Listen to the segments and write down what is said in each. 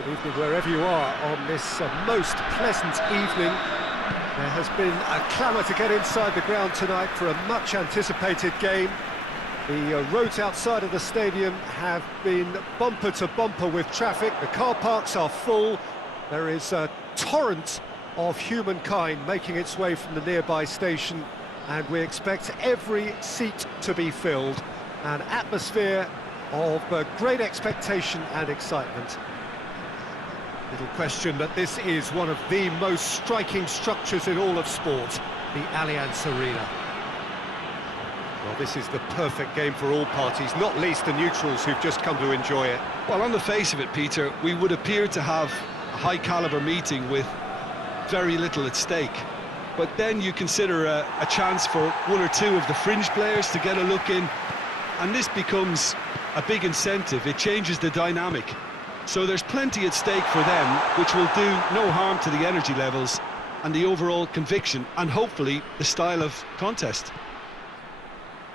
Good evening wherever you are on this most pleasant evening. There has been a clamour to get inside the ground tonight for a much anticipated game. The roads outside of the stadium have been bumper to bumper with traffic. The car parks are full. There is a torrent of humankind making its way from the nearby station, and we expect every seat to be filled. An atmosphere of great expectation and excitement. Little question that this is one of the most striking structures in all of sport, the Allianz Arena. Well, this is the perfect game for all parties, not least the neutrals who've just come to enjoy it. Well, on the face of it, Peter, we would appear to have a high-caliber meeting with very little at stake. But then you consider a chance for one or two of the fringe players to get a look in, and this becomes a big incentive. It changes the dynamic. So there's plenty at stake for them, which will do no harm to the energy levels and the overall conviction, and hopefully the style of contest.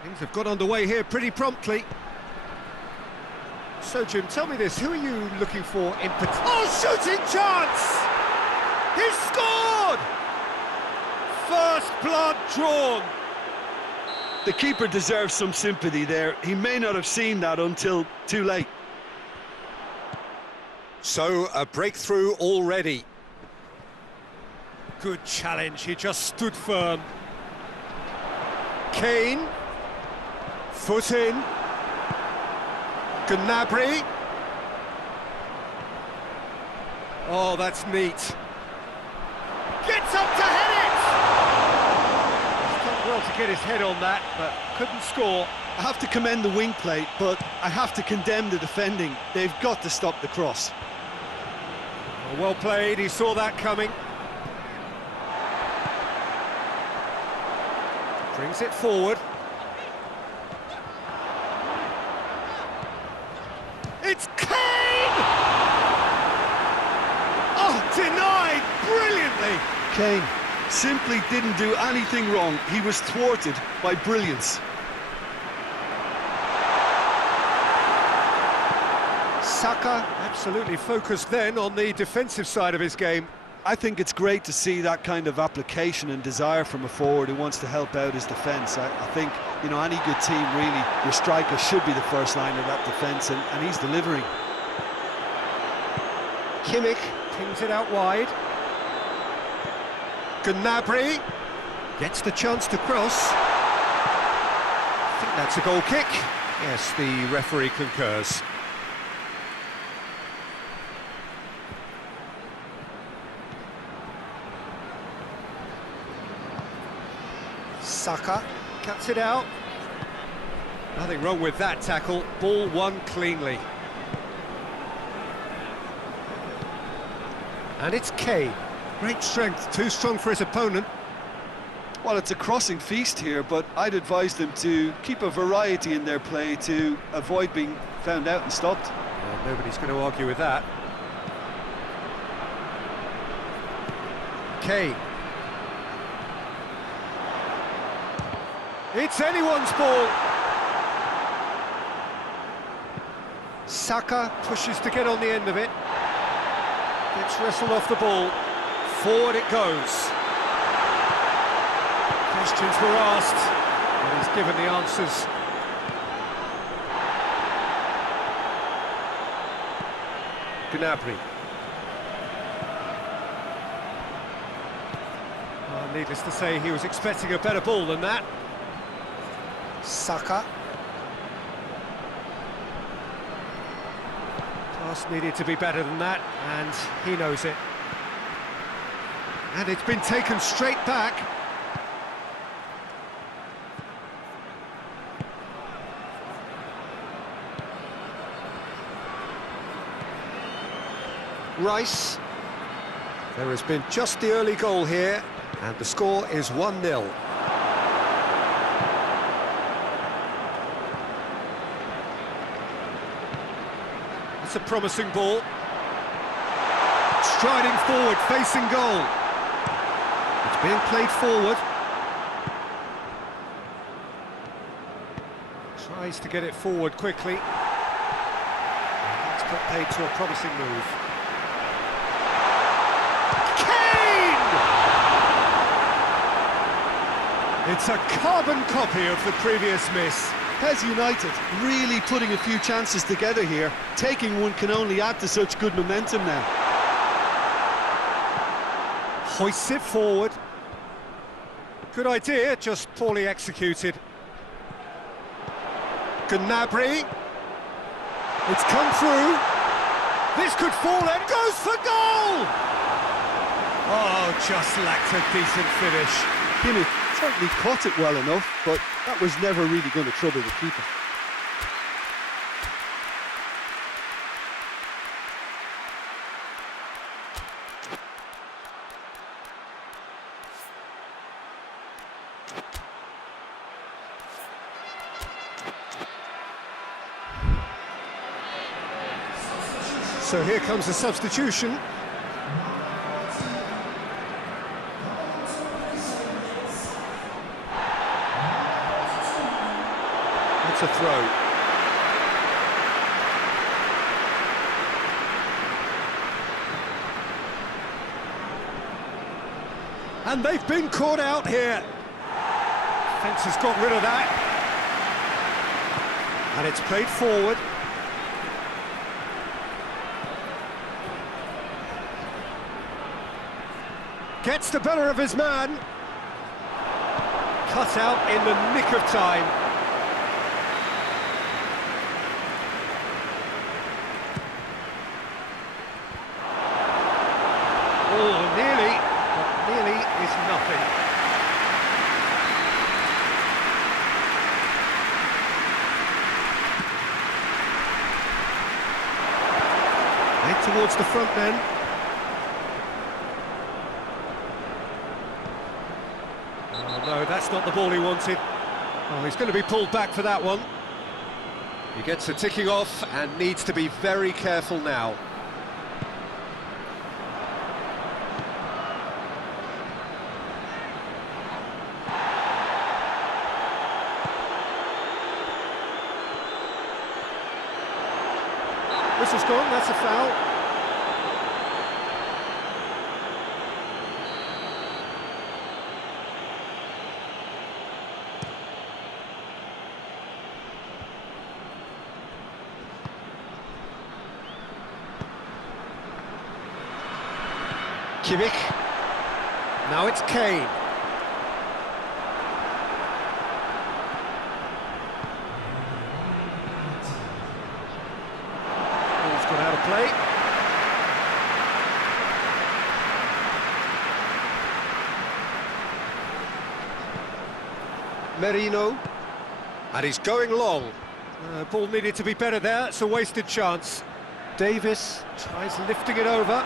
Things have got underway here pretty promptly. So, Jim, tell me this, who are you looking for in particular? Oh, shooting chance! He's scored! First blood drawn. The keeper deserves some sympathy there. He may not have seen that until too late. So, a breakthrough already. Good challenge, he just stood firm. Kane. Foot in. Gnabry. Oh, that's neat. Gets up to head it! He's done well to get his head on that, but couldn't score. I have to commend the wing play, but I have to condemn the defending. They've got to stop the cross. Well played, he saw that coming. Brings it forward. It's Kane! Oh, denied brilliantly! Kane simply didn't do anything wrong. He was thwarted by brilliance. Saka absolutely focused then on the defensive side of his game. I think it's great to see that kind of application and desire from a forward who wants to help out his defence. I think, you know, any good team, really, your striker should be the first line of that defence, and he's delivering. Kimmich pings it out wide. Gnabry gets the chance to cross. I think that's a goal kick. Yes, the referee concurs. Saka cuts it out. Nothing wrong with that tackle. Ball won cleanly. And it's Kane. Great strength, too strong for his opponent. Well, it's a crossing feast here, but I'd advise them to keep a variety in their play to avoid being found out and stopped. Well, nobody's going to argue with that. Kane. It's anyone's ball. Saka pushes to get on the end of it. Gets wrestled off the ball. Forward it goes. Questions were asked, and he's given the answers. Gnabry. Well, needless to say, he was expecting a better ball than that. Saka. Pass needed to be better than that, and he knows it. And it's been taken straight back. Rice. There has been just the early goal here, and the score is 1-0. It's a promising ball. Striding forward, facing goal. It's being played forward. Tries to get it forward quickly. It's got paid to a promising move. It's a carbon copy of the previous miss. PES United really putting a few chances together here. Taking one can only add to such good momentum now. Hoists it forward. Good idea, just poorly executed. Gnabry. It's come through. This could fall and goes for goal! Oh, just lacked a decent finish. Kimmich certainly caught it well enough, but that was never really going to trouble the keeper. So here comes the substitution. It's a throw. And they've been caught out here. Fence has got rid of that. And it's played forward. Gets the better of his man. Cut out in the nick of time. Oh, nearly, but nearly is nothing. Head towards the front then. Oh no, that's not the ball he wanted. Oh, he's going to be pulled back for that one. He gets the ticking off and needs to be very careful now. This is gone, that's a foul. Kimmich. Now it's Kane. Ball's gone out of play. Merino. And he's going long. Ball needed to be better there, it's a wasted chance. Davis tries lifting it over.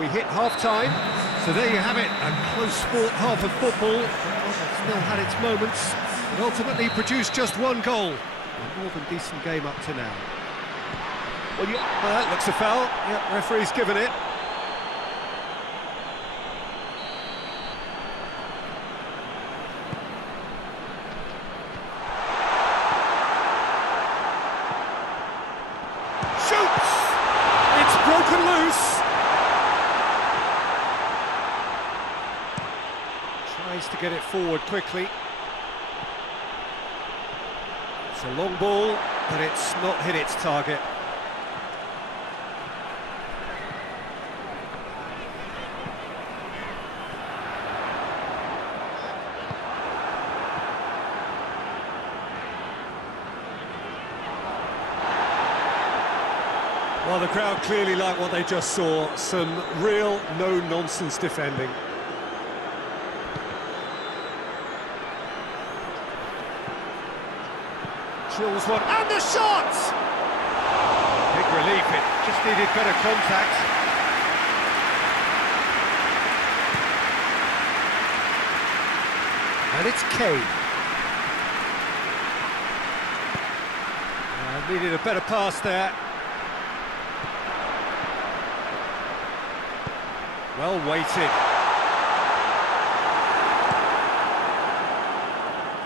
We hit half-time, so there you have it, a close-fought half of football. It's still had its moments, but ultimately produced just one goal. A more than decent game up to now. Well, that looks a foul. Yep, referee's given it. Shoots! It's broken loose. Tries to get it forward quickly. It's a long ball, but it's not hit its target. Well, the crowd clearly like what they just saw. Some real no-nonsense defending. Chills one, and the shot! Big relief, it just needed better contact. And it's Kane. Needed a better pass there. Well weighted.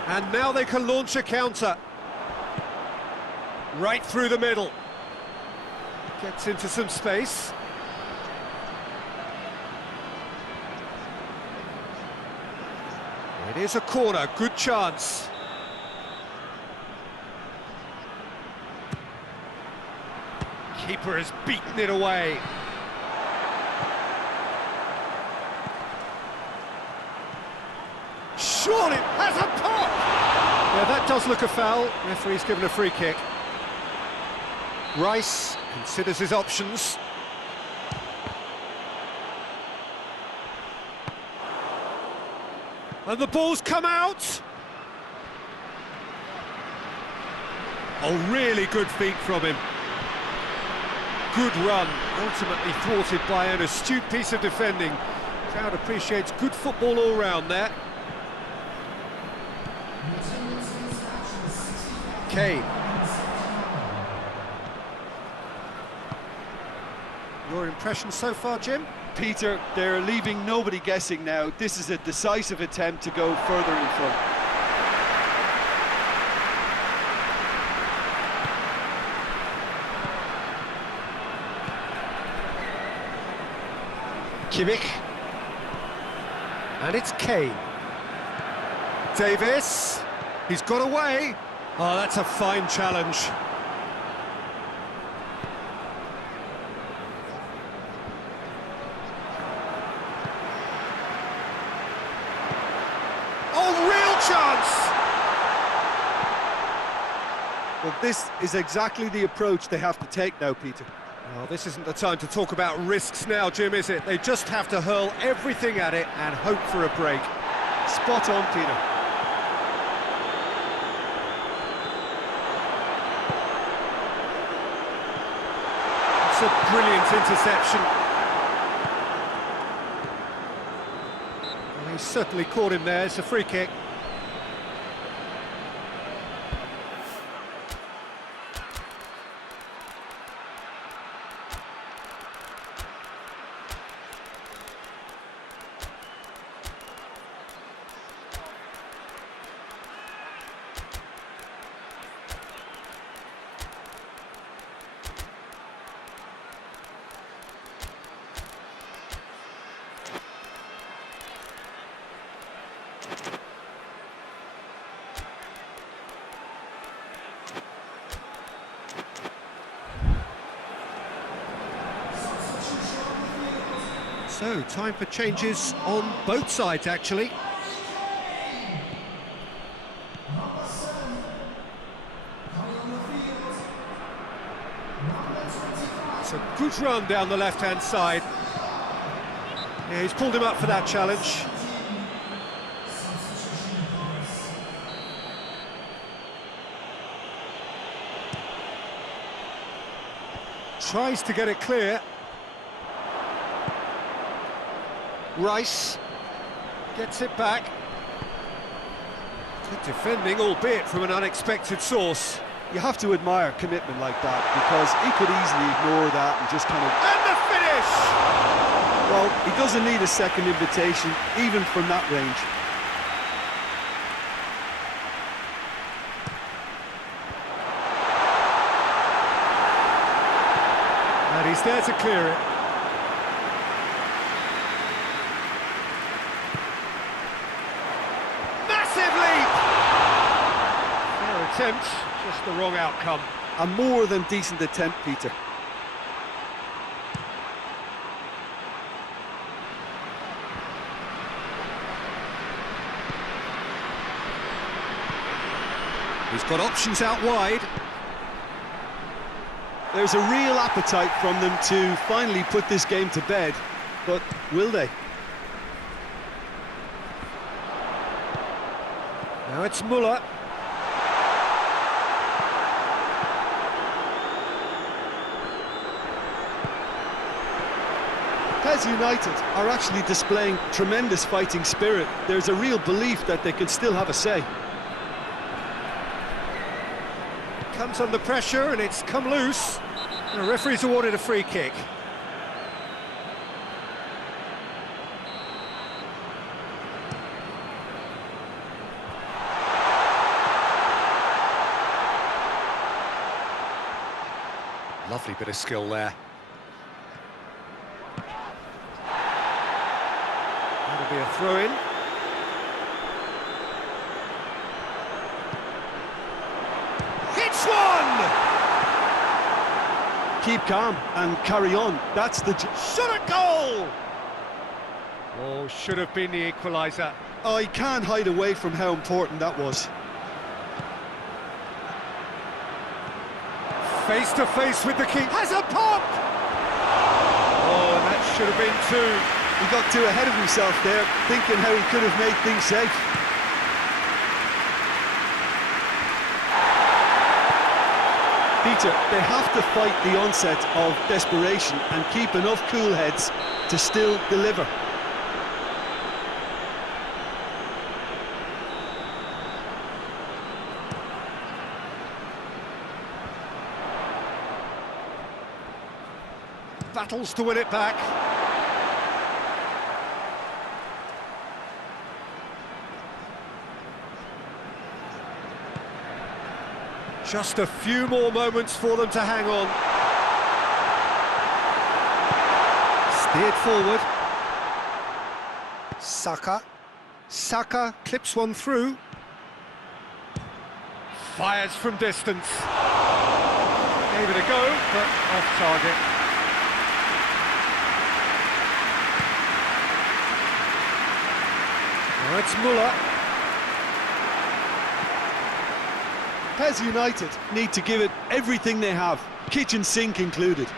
And now they can launch a counter. Right through the middle. Gets into some space. Here's a corner, good chance. Keeper has beaten it away. Surely has a pop! Yeah, that does look a foul. Referee's given a free kick. Rice considers his options. And the ball's come out! Oh, really good feet from him. Good run, ultimately thwarted by an astute piece of defending. Crowd appreciates good football all round there. Kane. Your impression so far, Jim? Peter, they're leaving nobody guessing now. This is a decisive attempt to go further in front. Kimmich. And it's Kane. Davis. He's got away. Oh, that's a fine challenge. Oh, real chance! Well, this is exactly the approach they have to take now, Peter. Well, this isn't the time to talk about risks now, Jim, is it? They just have to hurl everything at it and hope for a break. Spot on, Peter. It's a brilliant interception. Well, he's certainly caught him there. It's a free kick. So, time for changes on both sides, actually. It's a good run down the left-hand side. Yeah, he's pulled him up for that challenge. Tries to get it clear. Rice gets it back. Good defending, albeit from an unexpected source. You have to admire commitment like that, because he could easily ignore that and just kind of... And the finish! Well, he doesn't need a second invitation, even from that range. And he's there to clear it. Attempt, just the wrong outcome. A more than decent attempt, Peter. He's got options out wide. There's a real appetite from them to finally put this game to bed, but will they? Now it's Muller. PES United are actually displaying tremendous fighting spirit. There's a real belief that they can still have a say. Comes under pressure and it's come loose. The referee's awarded a free kick. Lovely bit of skill there. That'll be a throw-in. keep calm and carry on. That's the... Shot at goal! Oh, should have been the equaliser. I can't hide away from how important that was. Face to face with the keeper. Has a pop! Oh, that should have been two. He got too ahead of himself there, thinking how he could have made things safe. Peter, they have to fight the onset of desperation and keep enough cool heads to still deliver. Battles to win it back. Just a few more moments for them to hang on. Steered forward. Saka clips one through. Fires from distance. Gave it a go, but off target. Now it's Muller. PES United need to give it everything they have, kitchen sink included. Oh,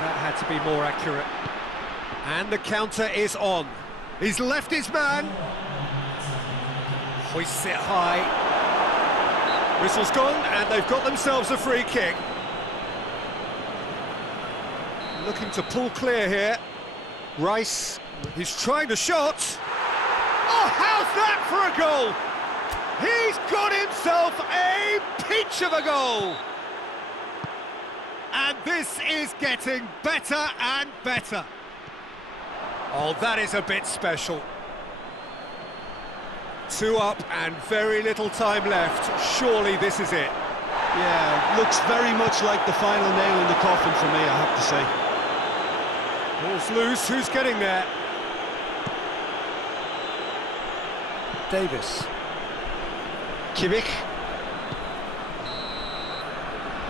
that had to be more accurate. And the counter is on. He's left his man. Hoists it high. Whistle's gone, and they've got themselves a free kick. Looking to pull clear here. Rice, he's trying the shot. Oh, how's that for a goal? He's got himself a peach of a goal! And this is getting better and better. Oh, that is a bit special. 2 up and very little time left. Surely this is it. Yeah, looks very much like the final nail in the coffin for me, I have to say. Ball's loose, who's getting there? Davis. Kimmich.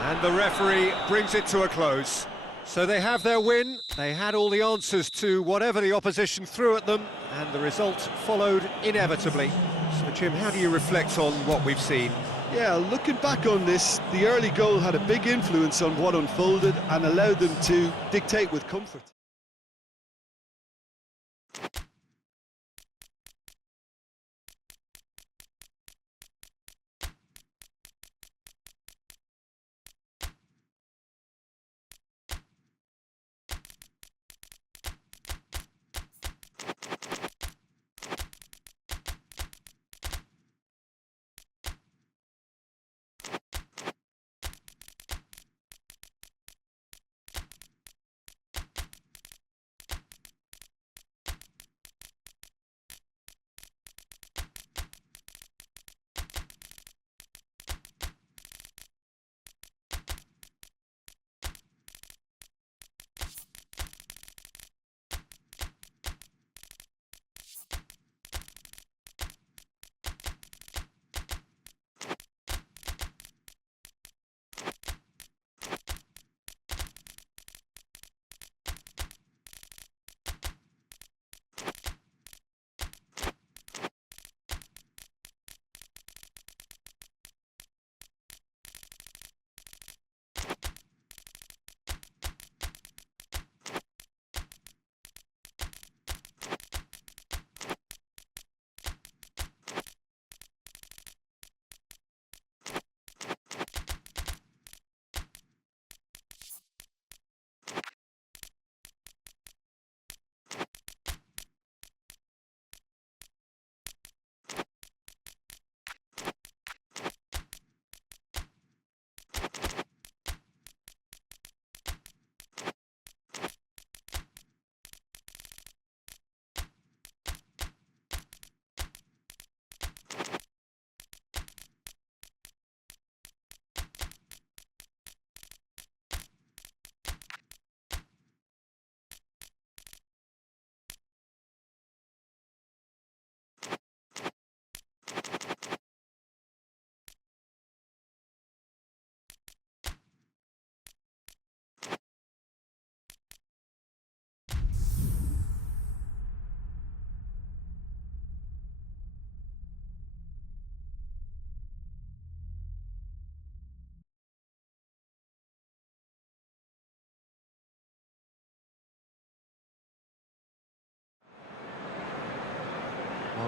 And the referee brings it to a close. So they have their win, they had all the answers to whatever the opposition threw at them, and the result followed inevitably. So Jim, how do you reflect on what we've seen? Yeah, looking back on this, the early goal had a big influence on what unfolded and allowed them to dictate with comfort.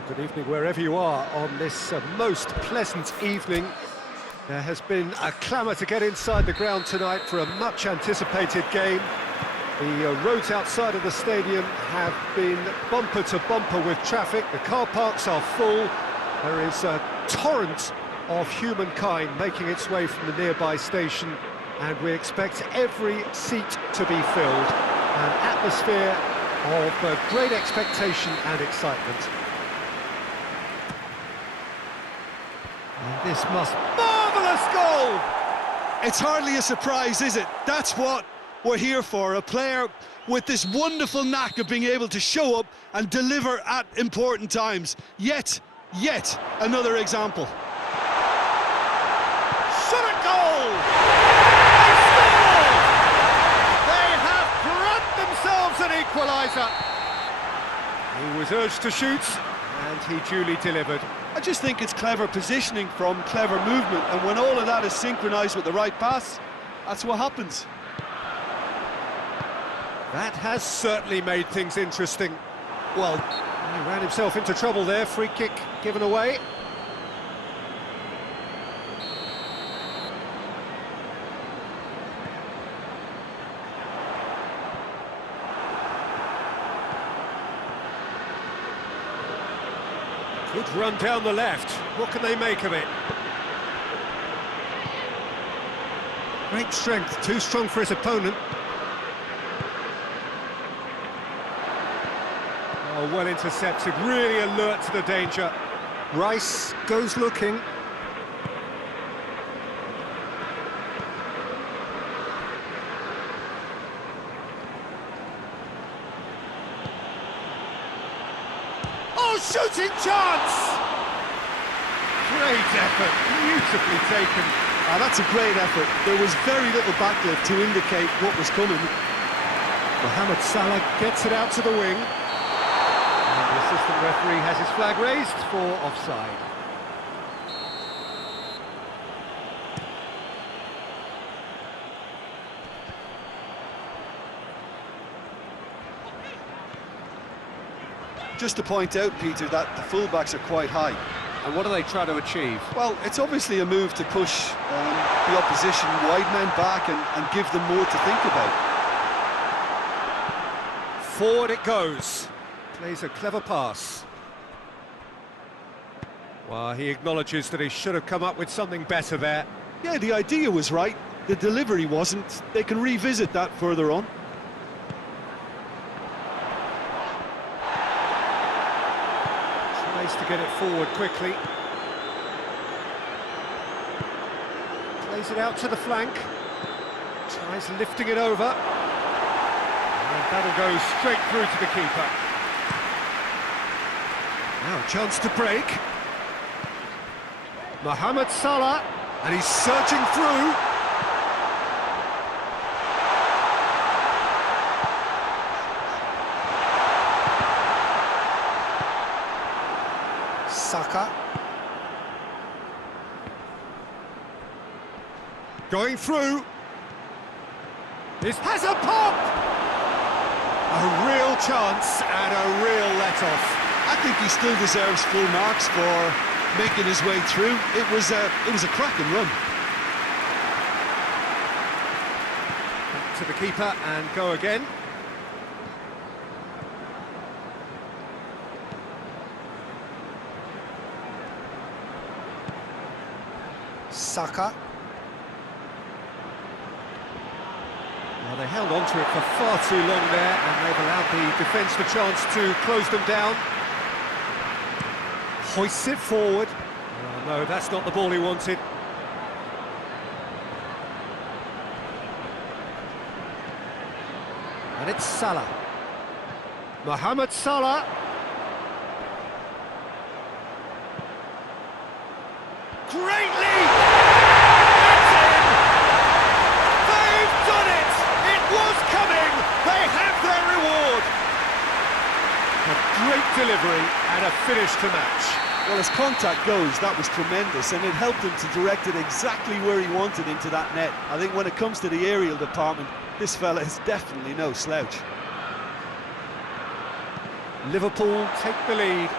Good evening wherever you are on this most pleasant evening. There has been a clamour to get inside the ground tonight for a much-anticipated game. The roads outside of the stadium have been bumper to bumper with traffic. The car parks are full. There is a torrent of humankind making its way from the nearby station, and we expect every seat to be filled. An atmosphere of great expectation and excitement. And this must... marvellous goal! It's hardly a surprise, is it? That's what we're here for, a player with this wonderful knack of being able to show up and deliver at important times. Yet another example. Shot a goal! They scored! They have grabbed themselves an equaliser. He was urged to shoot, and he duly delivered. I just think it's clever positioning from clever movement, and when all of that is synchronised with the right pass, that's what happens. That has certainly made things interesting. Well, he ran himself into trouble there. Free kick given away. Good run down the left. What can they make of it? Great strength, too strong for his opponent. Oh, well intercepted, really alert to the danger. Rice goes looking. Oh, shooting chance! Great effort, beautifully taken. That's a great effort. There was very little backlift to indicate what was coming. Mohamed Salah gets it out to the wing. And the assistant referee has his flag raised for offside. Just to point out, Peter, that the fullbacks are quite high. And what do they try to achieve? Well, it's obviously a move to push the opposition wide men back and give them more to think about. Forward it goes. Plays a clever pass. Well, he acknowledges that he should have come up with something better there. Yeah, the idea was right. The delivery wasn't. They can revisit that further on. Tries to get it forward quickly. Plays it out to the flank. Tries lifting it over. And that'll go straight through to the keeper. Now a chance to break. Mohamed Salah, and he's searching through. Saka. Going through. This has a pop! A real chance and a real let-off. I think he still deserves full marks for making his way through. It was a cracking run. Back to the keeper and go again. Saka. Well, they held on to it for far too long there, and they've allowed the defence the chance to close them down. Hoists it forward. Oh, no, that's not the ball he wanted. And it's Salah. Mohamed Salah. Great lead! It's in! They've done it! It was coming! They have their reward! A great delivery and a finish to match. Well, as contact goes, that was tremendous, and it helped him to direct it exactly where he wanted into that net. I think when it comes to the aerial department, this fella is definitely no slouch. Liverpool take the lead.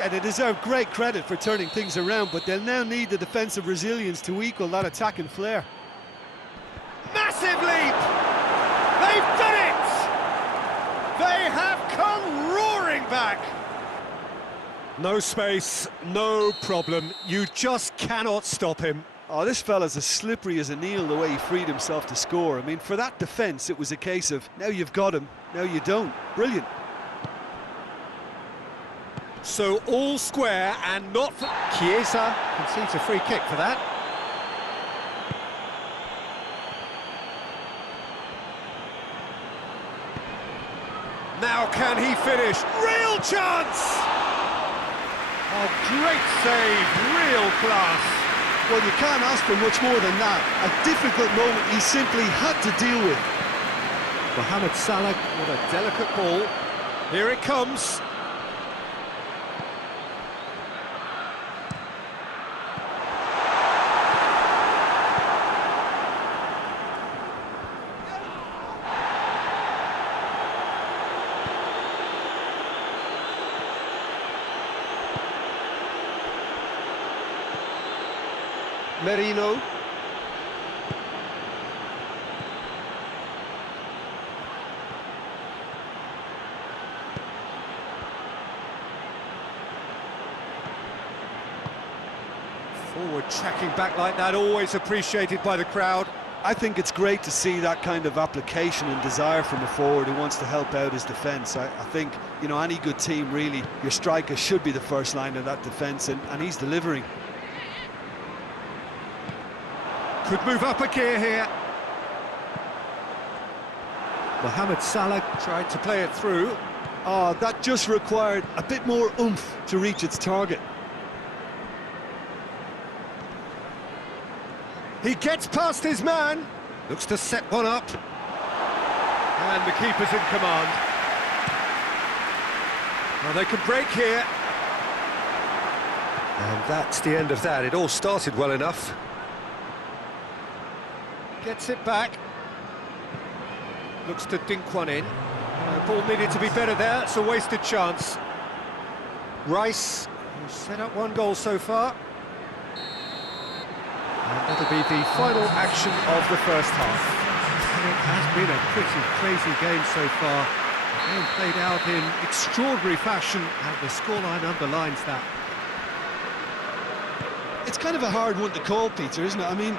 Yeah, they deserve great credit for turning things around, but they'll now need the defensive resilience to equal that attacking flair. Massive leap! They've done it! They have come roaring back! No space, no problem. You just cannot stop him. Oh, this fella's as slippery as an eel the way he freed himself to score. I mean, for that defence, it was a case of, now you've got him, now you don't. Brilliant. So all square and not for... Chiesa concedes a free kick for that. Now can he finish? Real chance! Oh, great save, real class. Well, you can't ask for much more than that. A difficult moment he simply had to deal with. Mohamed Salah, what a delicate ball. Here it comes. Merino. Forward tracking back like that, always appreciated by the crowd. I think it's great to see that kind of application and desire from a forward who wants to help out his defence. I think, you know, any good team, really, your striker should be the first line of that defence, and he's delivering. Could move up a gear here. Mohamed Salah tried to play it through. Oh, that just required a bit more oomph to reach its target. He gets past his man. Looks to set one up. And the keeper's in command. Well, they can break here. And that's the end of that. It all started well enough. Gets it back. Looks to dink one in. Ball needed to be better there. It's a wasted chance. Rice, who's set up one goal so far. And that'll be the final action of the first half. And it has been a pretty crazy game so far. The game played out in extraordinary fashion, and the scoreline underlines that. It's kind of a hard one to call, Peter, isn't it? I mean,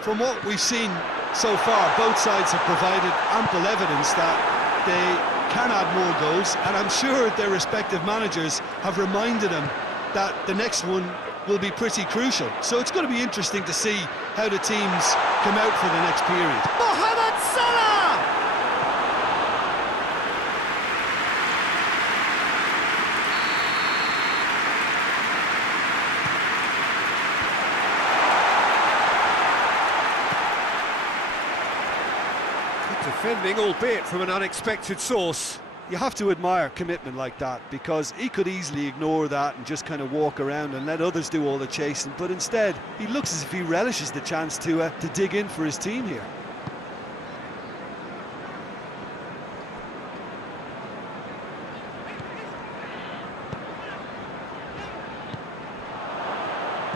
from what we've seen so far, both sides have provided ample evidence that they can add more goals, and I'm sure their respective managers have reminded them that the next one will be pretty crucial. So it's going to be interesting to see how the teams come out for the next period. Mohamed Salah! Defending, albeit from an unexpected source. You have to admire commitment like that, because he could easily ignore that and just kind of walk around and let others do all the chasing, but instead he looks as if he relishes the chance to dig in for his team here.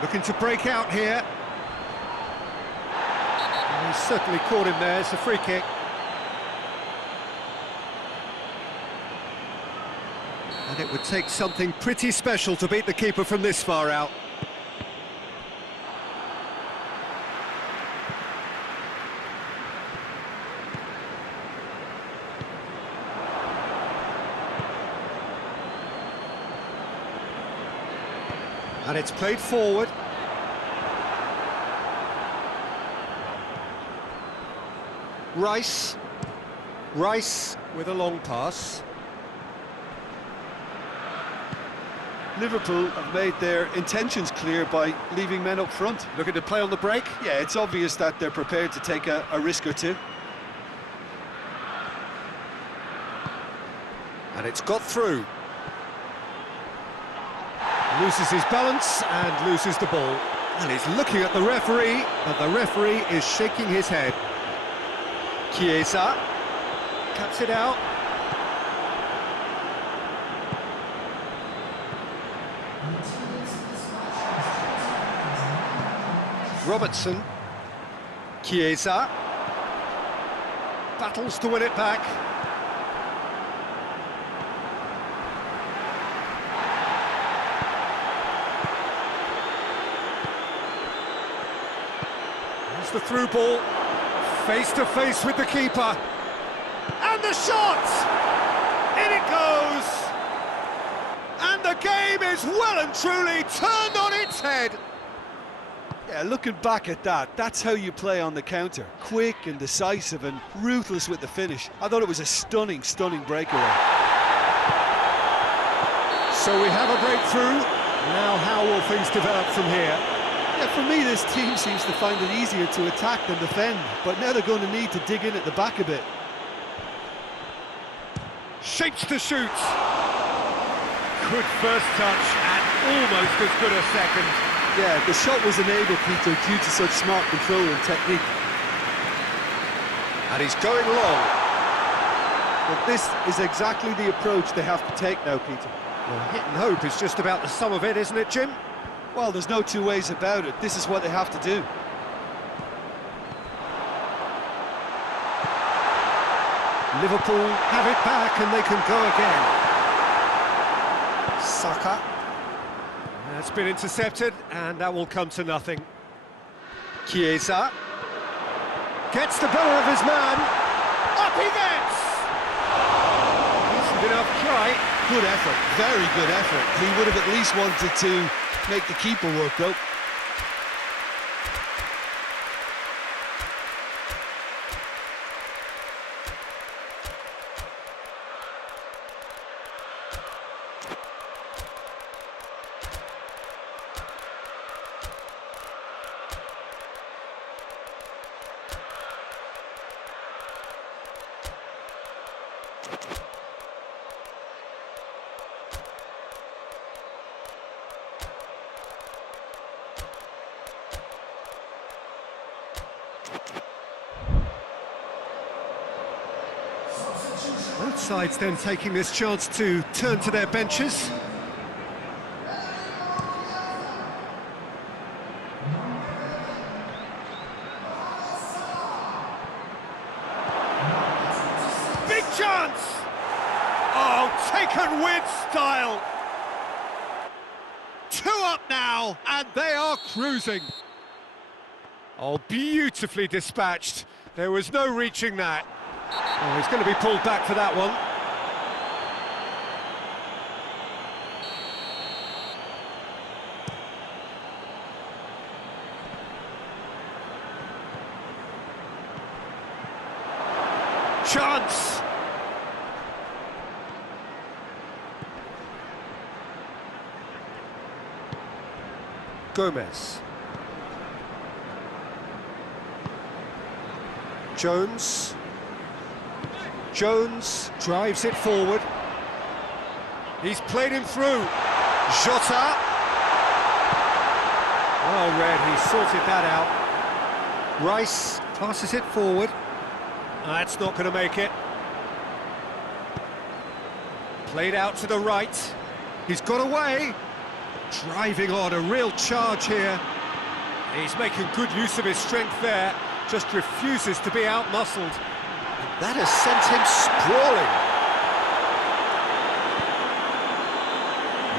Looking to break out here. And he's certainly caught him there. It's a free kick. And it would take something pretty special to beat the keeper from this far out. And it's played forward. Rice with a long pass. Liverpool have made their intentions clear by leaving men up front. Looking to play on the break. Yeah, it's obvious that they're prepared to take a risk or two. And it's got through. Loses his balance and loses the ball. And he's looking at the referee, and the referee is shaking his head. Chiesa cuts it out. Robertson. Chiesa. Battles to win it back. There's the through ball. Face to face with the keeper. And the shot! In it goes! And the game is well and truly turned on its head. Yeah, looking back at that, that's how you play on the counter. Quick and decisive and ruthless with the finish. I thought it was a stunning, stunning breakaway. So we have a breakthrough. Now how will things develop from here? Yeah, for me, this team seems to find it easier to attack than defend, but now they're going to need to dig in at the back a bit. Shapes to shoot. Good first touch and almost as good a second. Yeah, the shot was enabled, Peter, due to such smart control and technique. And he's going long. But this is exactly the approach they have to take now, Peter. Well, hit and hope is just about the sum of it, isn't it, Jim? Well, there's no two ways about it. This is what they have to do. Liverpool have it back and they can go again. Saka. That's been intercepted and that will come to nothing. Chiesa. Gets the better of his man. Up he gets! Decent enough try. Good effort, very good effort. He would have at least wanted to make the keeper work, though. Both sides then taking this chance to turn to their benches. Big chance! Oh, taken with style! 2 up now, and they are cruising. Oh, beautifully dispatched. There was no reaching that. Oh, he's going to be pulled back for that one. Chance! Gomez. Jones. Jones drives it forward. He's played him through. Jota. Well read, he sorted that out. Rice passes it forward. That's not going to make it. Played out to the right. He's got away. Driving on, a real charge here. He's making good use of his strength there. Just refuses to be out-muscled. That has sent him sprawling.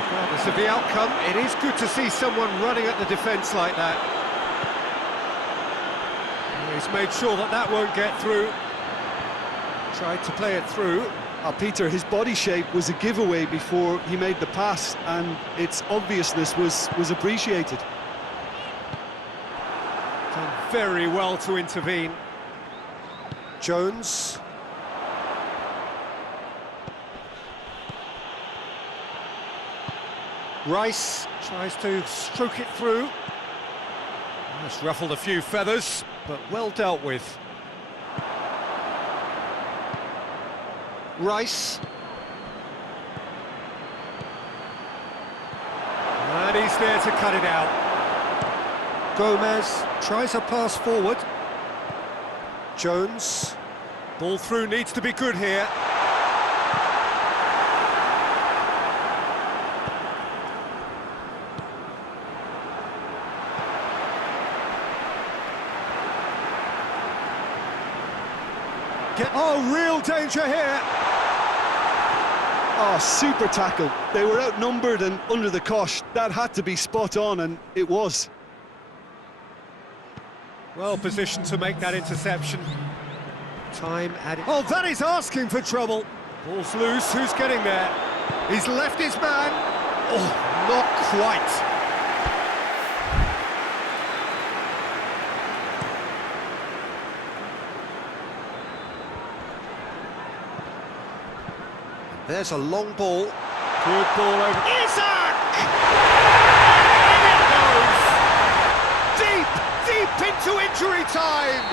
Regardless of the outcome, it is good to see someone running at the defence like that. He's made sure that that won't get through. Tried to play it through. Peter, his body shape was a giveaway before he made the pass, and its obviousness was appreciated. Done very well to intervene. Jones. Rice tries to stroke it through. That's ruffled a few feathers, but well dealt with. Rice. And he's there to cut it out. Gomez tries a pass forward. Jones. Ball through needs to be good here. Oh, real danger here. Oh, super tackle. They were outnumbered and under the cosh. That had to be spot on, and it was. Well positioned to make that interception. Time added. Oh, that is asking for trouble. Ball's loose, who's getting there? He's left his man. Oh, not quite. There's a long ball. Good ball over. Isaac! In it goes! Deep into injury time!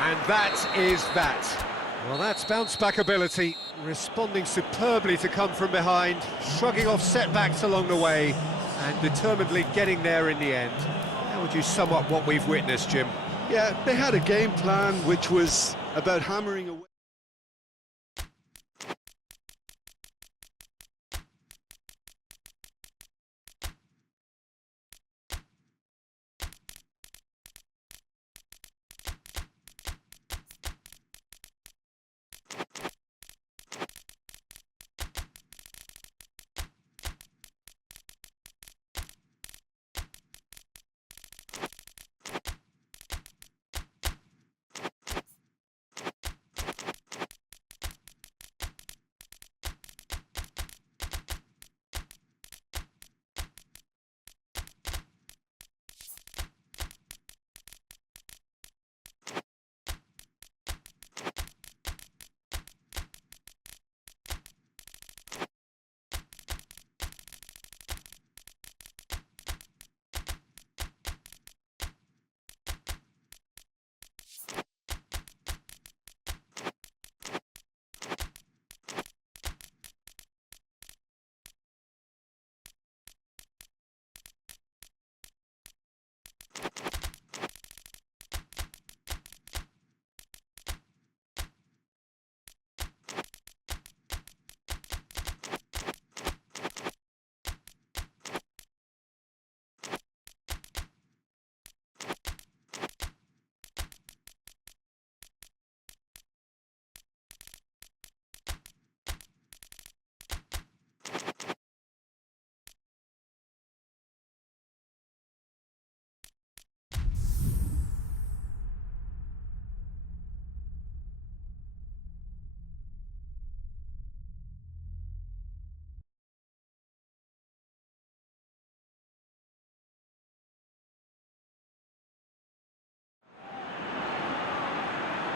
And that is that. Well, that's bounce-back ability, responding superbly to come from behind, shrugging off setbacks along the way, and determinedly getting there in the end. How would you sum up what we've witnessed, Jim? Yeah, they had a game plan which was about hammering away.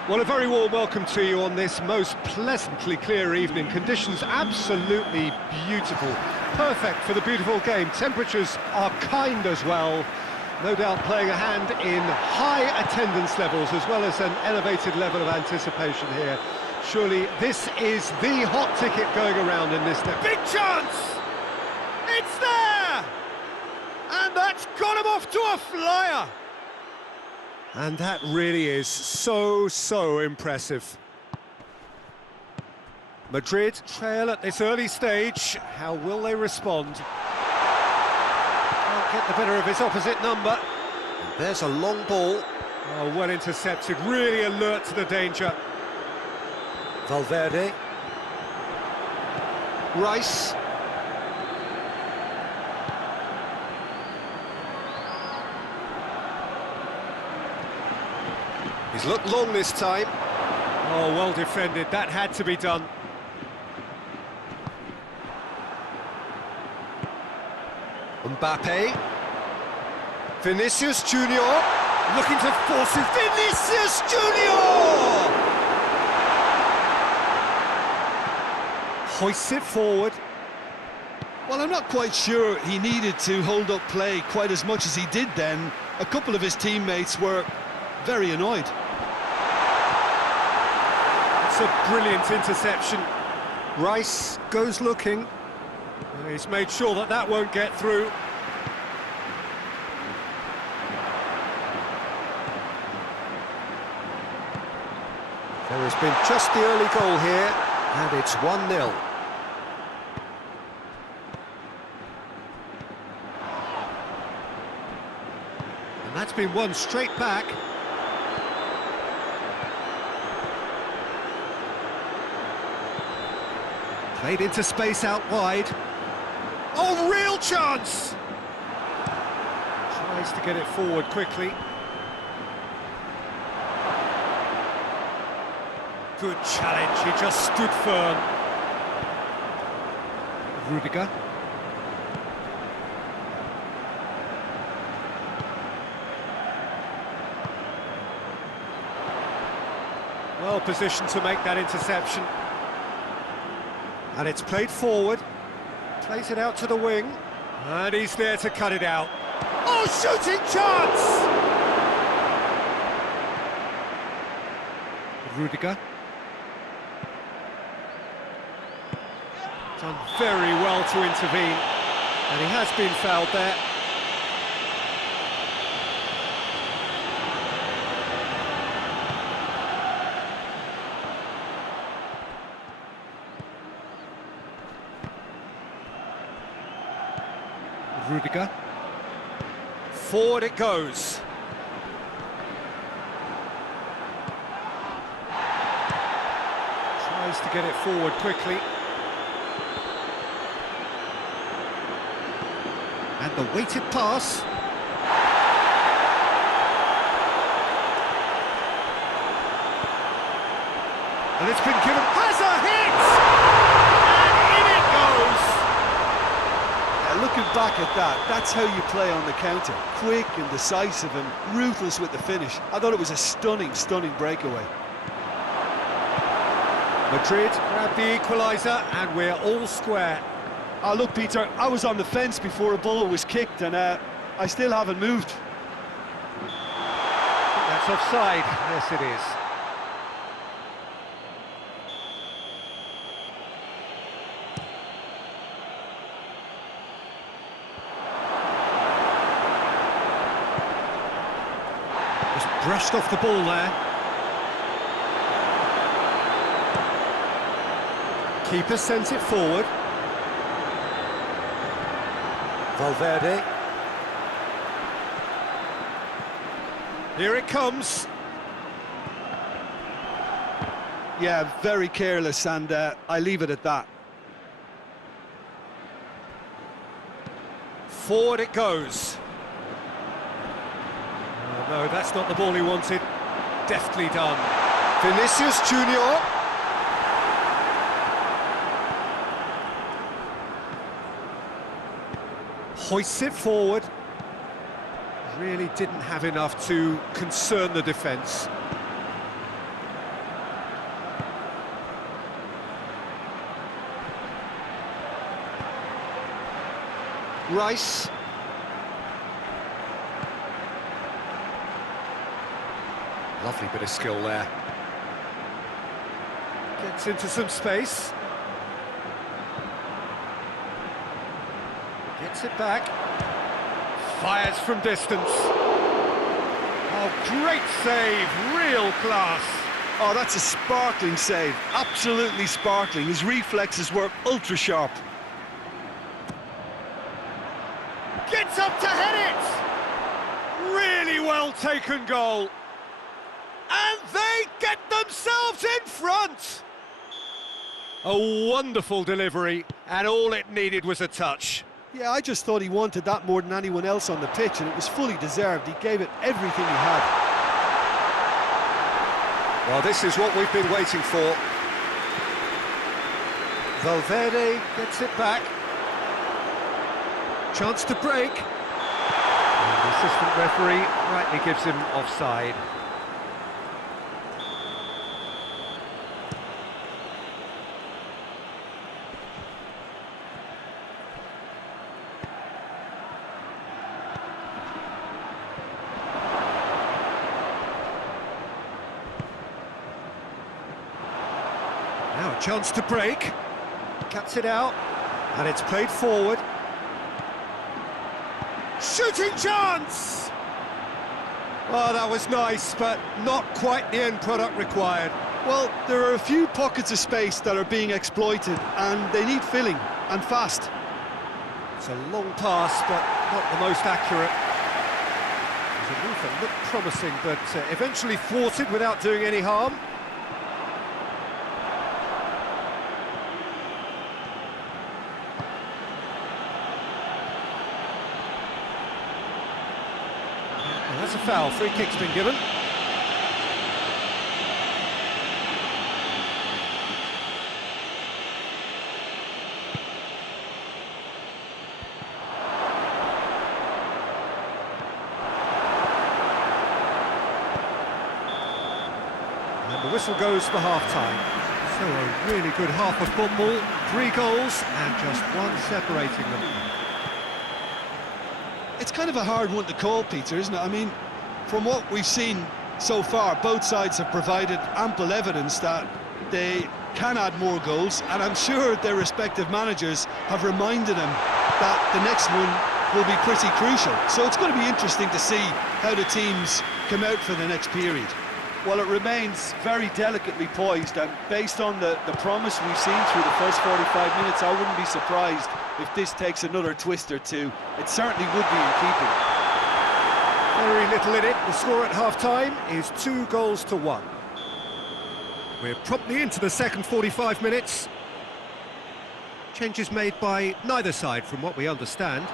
Well, a very warm welcome to you on this most pleasantly clear evening. Conditions absolutely beautiful. Perfect for the beautiful game. Temperatures are kind as well. No doubt playing a hand in high attendance levels as well as an elevated level of anticipation here. Surely this is the hot ticket going around in this net. Big chance! It's there! And that's got him off to a flyer! And that really is so impressive. Madrid trail at this early stage. How will they respond? Can't get the better of his opposite number. And there's a long ball. Oh, well intercepted, really alert to the danger. Valverde. Rice. He's looked long this time. Oh, well defended. That had to be done. Mbappe. Vinicius Junior. Looking to force it. Vinicius Junior! Hoists it forward. Well, I'm not quite sure he needed to hold up play quite as much as he did then. A couple of his teammates were very annoyed. It's a brilliant interception. Rice goes looking. He's made sure that that won't get through. There has been just the early goal here, and it's 1-0. And that's been won straight back. Played into space out wide. Oh, real chance! Tries to get it forward quickly. Good challenge, he just stood firm. Rudiger. Well positioned to make that interception. And it's played forward. Plays it out to the wing. And he's there to cut it out. Oh, shooting chance! Rudiger. Done very well to intervene. And he has been fouled there. Rudiger. Forward it goes. Tries to get it forward quickly. And the weighted pass. And it's been given. Has a hit! And in it goes! Looking back at that, that's how you play on the counter. Quick and decisive and ruthless with the finish. I thought it was a stunning, stunning breakaway. Madrid grab the equaliser and we're all square. Oh, look, Peter, I was on the fence before a ball was kicked and I still haven't moved. That's offside. Yes, it is. Just brushed off the ball there. Keeper sent it forward. Valverde. Here it comes. Yeah, very careless, and I leave it at that. Forward it goes. Oh, no, that's not the ball he wanted. Deftly done. Vinicius Junior. Hoists it forward. Really didn't have enough to concern the defence. Rice. Lovely bit of skill there. Gets into some space. Gets it back. Fires from distance. Oh, great save, real class. Oh, that's a sparkling save, absolutely sparkling. His reflexes were ultra sharp. Gets up to head it! Really well taken goal. And they get themselves in front! A wonderful delivery, and all it needed was a touch. Yeah, I just thought he wanted that more than anyone else on the pitch, and it was fully deserved. He gave it everything he had. Well, this is what we've been waiting for. Valverde gets it back. Chance to break. And the assistant referee rightly gives him offside. Now a chance to break. Cuts it out. And it's played forward. Shooting chance! Oh, that was nice, but not quite the end product required. Well, there are a few pockets of space that are being exploited, and they need filling, and fast. It's a long pass, but not the most accurate. The Lufa looked promising, but eventually thwarted without doing any harm. That's a foul. Free kick's been given. And the whistle goes for half-time. So a really good half of football, 3 goals and just one separating them. It's kind of a hard one to call, Peter, isn't it? I mean, from what we've seen so far, both sides have provided ample evidence that they can add more goals, and I'm sure their respective managers have reminded them that the next one will be pretty crucial. So it's going to be interesting to see how the teams come out for the next period. Well, it remains very delicately poised, and based on the promise we've seen through the first 45 minutes, I wouldn't be surprised if this takes another twist or two. It certainly would be in keeping. Very little in it. The score at half-time is 2 goals to 1. We're promptly into the second 45 minutes. Changes made by neither side, from what we understand.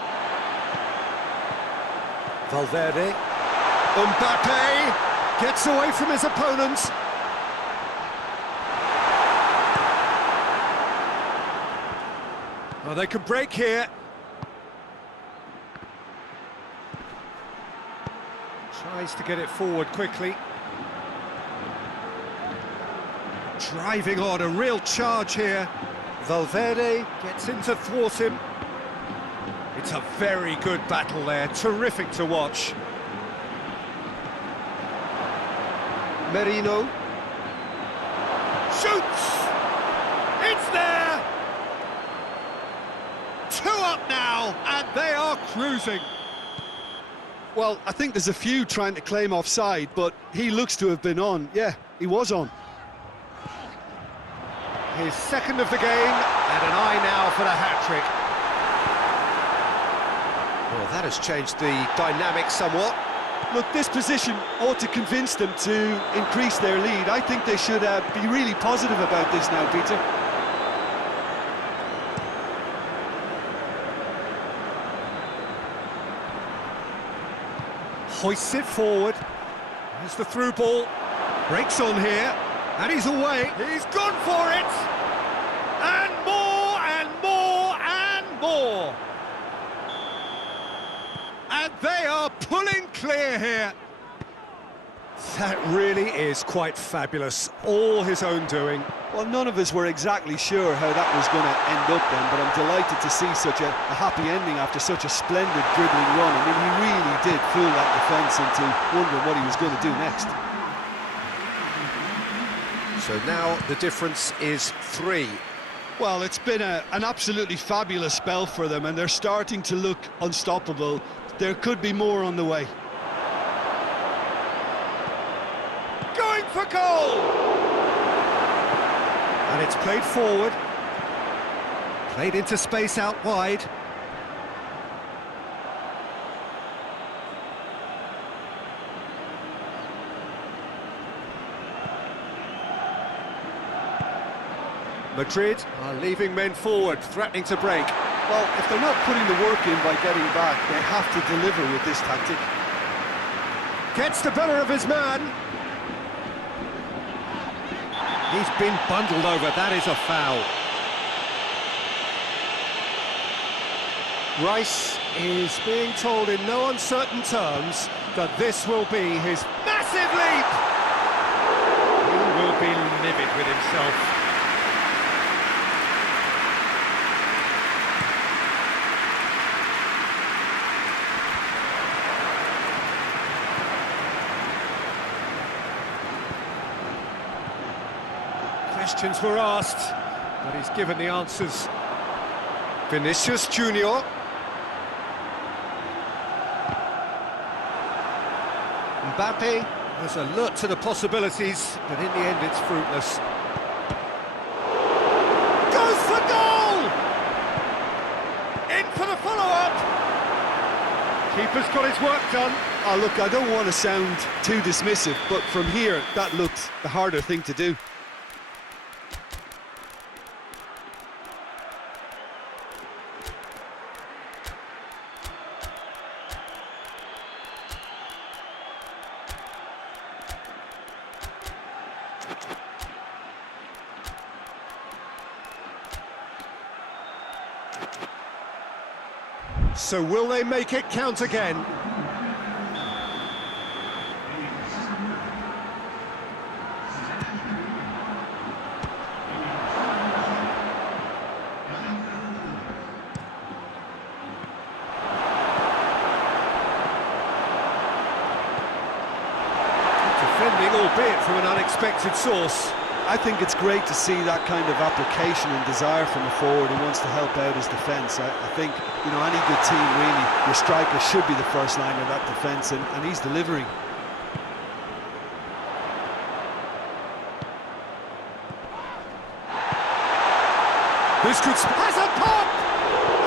Valverde. Mbappe gets away from his opponents. Well, they could break here. Tries to get it forward quickly. Driving on, a real charge here. Valverde gets in to thwart him. It's a very good battle there, terrific to watch. Merino shoots! It's there! 2 up now, and they are cruising. Well, I think there's a few trying to claim offside, but he looks to have been on. Yeah, he was on. His second of the game, and an eye now for the hat-trick. Well, that has changed the dynamic somewhat. Look, this position ought to convince them to increase their lead. I think they should be really positive about this now, Peter. Hoists it forward. Here's the through ball. Breaks on here, and he's away. He's gone for it! And more, and more, and more! And they are pulling clear here. That really is quite fabulous. All his own doing. Well, none of us were exactly sure how that was going to end up then, but I'm delighted to see such a happy ending after such a splendid dribbling run. I mean, he really did fool that defence into wondering what he was going to do next. So now the difference is 3. Well, it's been an absolutely fabulous spell for them, and they're starting to look unstoppable. There could be more on the way. Going for goal! And it's played forward. Played into space out wide. Madrid are leaving men forward, threatening to break. Well, if they're not putting the work in by getting back, they have to deliver with this tactic. Gets the better of his man. He's been bundled over, that is a foul. Rice is being told in no uncertain terms that this will be his massive leap. He will be livid with himself. Questions were asked, but he's given the answers. Vinicius Junior. Mbappe was alert to the possibilities, but in the end it's fruitless. Goes for goal! In for the follow-up! Keeper's got his work done. Oh, look, I don't want to sound too dismissive, but from here, that looked the harder thing to do. So will they make it count again? Defending, albeit from an unexpected source. I think it's great to see that kind of application and desire from a forward who wants to help out his defence. I think, you know, any good team, really, your striker should be the first line of that defence, and he's delivering. This could... has a pop!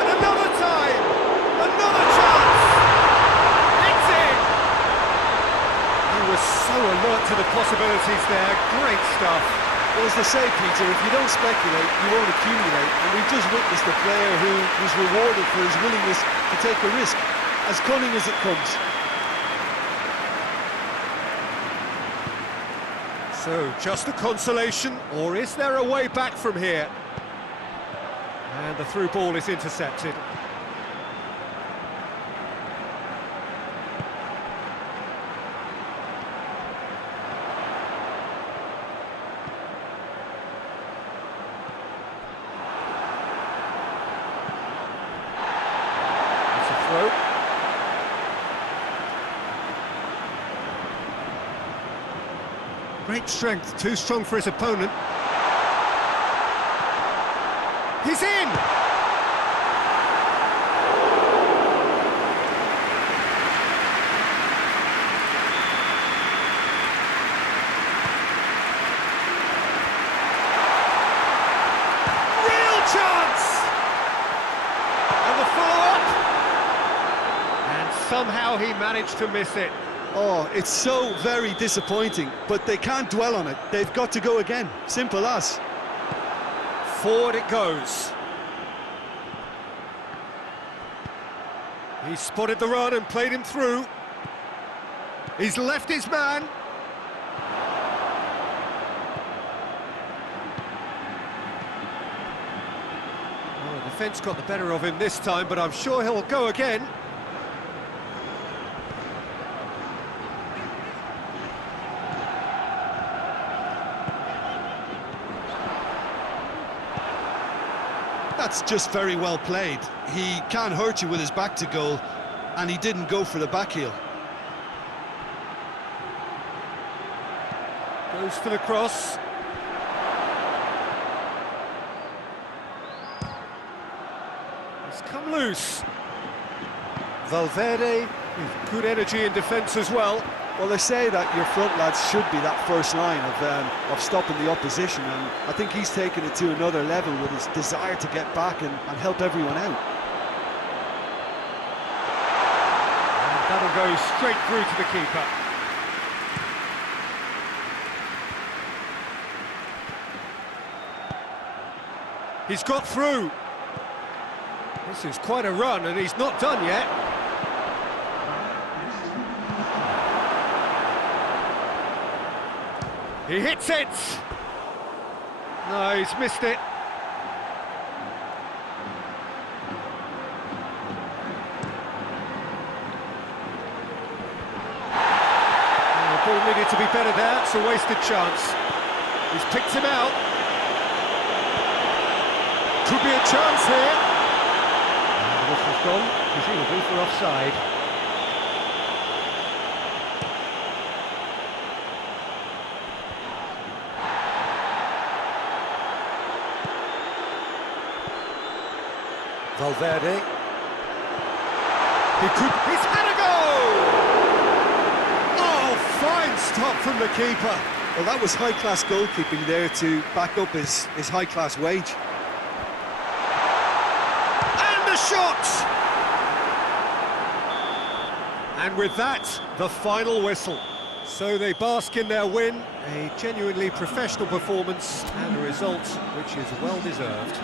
And another time! Another chance! It's in! He was so alert to the possibilities there. Great stuff. Well, as they say, Peter, if you don't speculate, you won't accumulate. And we've just witnessed a player who was rewarded for his willingness to take a risk, as cunning as it comes. So, just a consolation, or is there a way back from here? And the through ball is intercepted. It's a throw. Great strength, too strong for his opponent. He's in! Real chance! And the follow-up! And somehow he managed to miss it. Oh, it's so very disappointing, but they can't dwell on it. They've got to go again. Simple as. Forward it goes. He spotted the run and played him through. He's left his man. Oh, the defence got the better of him this time, but I'm sure he'll go again. That's just very well played. He can't hurt you with his back to goal, and he didn't go for the back heel. Goes for the cross. It's come loose. Valverde with good energy in defence as well. Well, they say that your front lads should be that first line of stopping the opposition, and I think he's taken it to another level with his desire to get back and help everyone out. And that'll go straight through to the keeper. He's got through. This is quite a run, and he's not done yet. He hits it! No, he's missed it. Oh, the ball needed to be better there, it's a wasted chance. He's picked him out. Could be a chance here. And the whistle's gone, presumably for offside. Valverde. He's had a goal! Oh, fine stop from the keeper. Well, that was high-class goalkeeping there to back up his high-class wage. And the shot! And with that, the final whistle. So they bask in their win, a genuinely professional performance and a result which is well deserved.